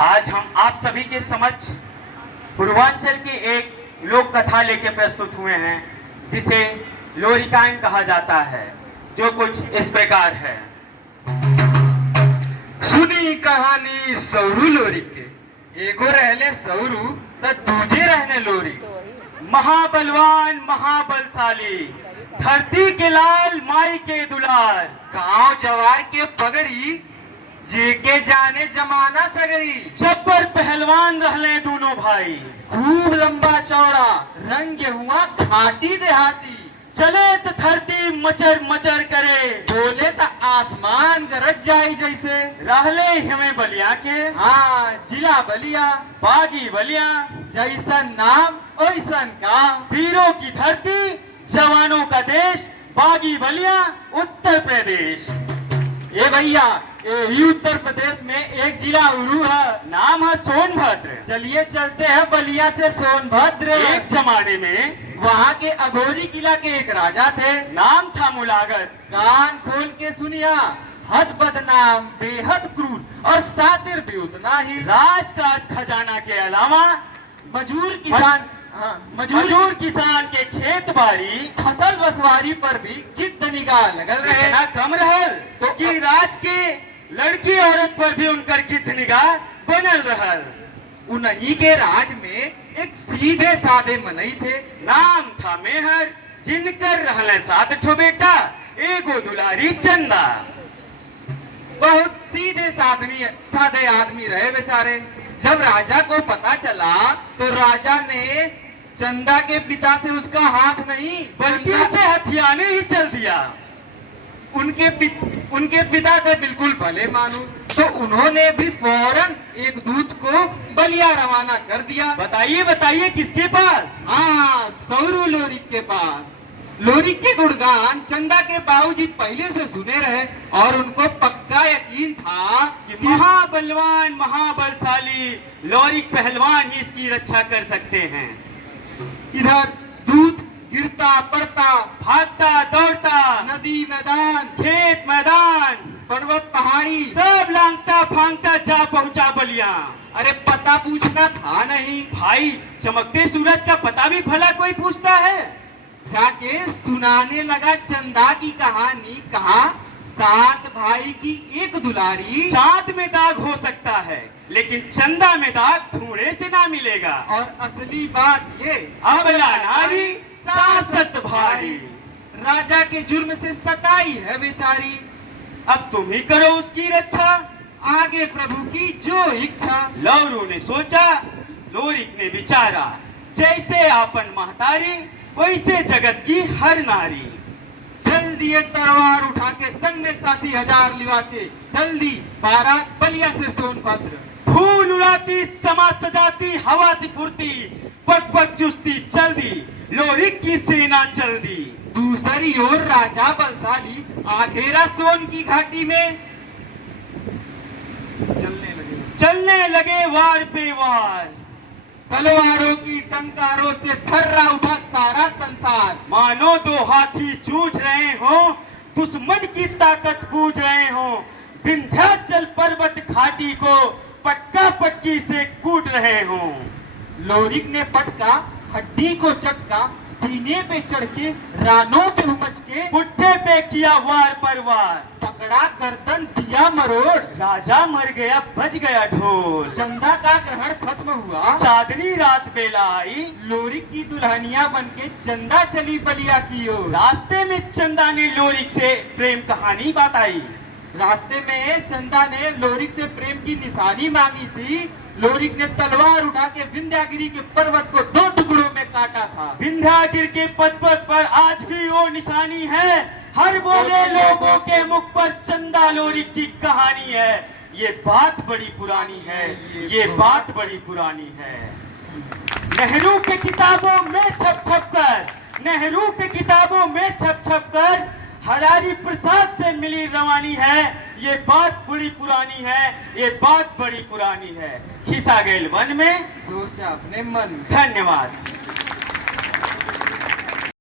आज हम आप सभी के समक्ष पूर्वांचल की एक लोक कथा लेके प्रस्तुत हुए हैं, जिसे लोरिकायन कहा जाता है, जो कुछ इस प्रकार है। सुनी कहानी सौरू लोरी के, एगो रहले सौरू त दूजे रहने लोरी। महाबलवान महाबलशाली, धरती के लाल माई के दुलार, गांव जवार के पगड़ी, जेके जाने जमाना सगरी। जब्बर पहलवान रहले दोनों भाई, खूब लंबा चौड़ा, रंग हुआ खाटी देहाती। चले तो धरती मचर मचर करे, बोले तो आसमान गरज जाई जैसे। रहले हमें बलिया के, हाँ जिला बलिया, बागी बलिया, जैसन नाम ओइसन काम। वीरों की धरती, जवानों का देश, बागी बलिया उत्तर प्रदेश। ये भैया, यही उत्तर प्रदेश में एक जिला उरू है, नाम है सोनभद्र। चलिए चलते हैं बलिया से सोनभद्र। एक जमाने में वहाँ के अघोरी किला के एक राजा थे, नाम था मुलागर। कान खोल के सुनिया, हद बदनाम, बेहद क्रूर और सातिर भी उतना ही। राजकाज खजाना के अलावा मजूर किसान, मजूर किसान के खेत बाड़ी, फसल बसवारी पर भी कित निगाह लगल रहे। इतना कम रहल तो कि राज के लड़की औरत पर भी उनकर कित निगाह बनल रहल। उन्हीं के राज में एक सीधे साधे मनई थे, नाम था मेहर, जिनकर रहले 7 ठो बेटा, एगो दुलारी चंदा। बहुत सीधे साधे आदमी रहे बेचारे। जब राजा को पता चला तो राजा ने चंदा के पिता से उसका हाथ नहीं बल्कि उसे हथियाने ही चल दिया। उनके पिता थे बिल्कुल भले मानू, तो उन्होंने भी फौरन एक दूत को बलिया रवाना कर दिया। बताइए बताइए किसके पास? हाँ, सौरू लोरिक के पास। लोरिक के गुणगान चंदा के बाबूजी पहले से सुने रहे और उनको पक्का यकीन था कि महाबलवान महाबलशाली लोरिक पहलवान ही इसकी रक्षा कर सकते हैं। इधर दूत गिरता पड़ता, भागता दौड़ता, नदी मैदान, खेत मैदान, पर्वत पहाड़ी, सब लांगता फांगता जा पहुंचा बलिया। अरे पता पूछना था नहीं भाई, चमकते सूरज का पता भी भला कोई पूछता है? जाके सुनाने लगा चंदा की कहानी। कहा 7 भाई की एक दुलारी। चांद में दाग हो सकता है, लेकिन चंदा में दाग धूड़े से ना मिलेगा। और असली बात ये, अबला नारी सासत भारी, राजा के जुर्म से सताई है बेचारी। अब तुम ही करो उसकी रक्षा, आगे प्रभु की जो इच्छा। लौरू ने सोचा, लोरिक ने विचारा, जैसे आपन महतारी वैसे जगत की हर नारी। चल दिए तलवार उठा के, संग में साथी 1000 लिवाते, जल्दी बारात बलिया से सोनभद्र। फूल उड़ाती समाज सजाती, हवा से फुर्ती, पग पग चुस्ती चल दी, लोरिक की सेना चल दी। दूसरी ओर राजा बलशाली आधेरा सोन की घाटी में चलने लगे वार पे वार। तलवारों की टंकारों से थर्रा उठा सारा संसार। मानो 2 हाथी जूझ रहे हो, दुश्मन की ताकत बूझ रहे हो, विंध्याचल पर्वत घाटी को पटका पटकी से कूट रहे हो। लोरिक ने पटका, हड्डी को चटका, सीने पे चढ़ के रानों पे उमच के, पुट्ठे पे किया वार पर वार, पकड़ा गर्दन दिया मरोड़। राजा मर गया बज गया ढोल। चंदा का ग्रहण खत्म हुआ, चांदनी रात बेला आई, लोरिक की दुल्हनिया बनके चंदा चली बलिया की ओर। रास्ते में चंदा ने लोरिक से प्रेम कहानी बताई। रास्ते में चंदा ने लोरिक से प्रेम की निशानी मांगी थी। लोरिक ने तलवार उठा के विंध्यागिरी के पर्वत को 2 टुकड़ों में काटा था। विंध्यागिरी के पर्वत पर आज भी वो निशानी है, हर बोले लोगों के मुख पर चंदा लोरिक की कहानी है। ये बात बड़ी पुरानी है, ये बात बड़ी पुरानी है। नेहरू के किताबों में छप छप कर, नेहरू के किताबों में छप छप कर हजारी प्रसाद से मिली रवानी है। ये बात बड़ी पुरानी है, ये बात बड़ी पुरानी है। खिसा गैल वन में, सोचा अपने मन में। धन्यवाद।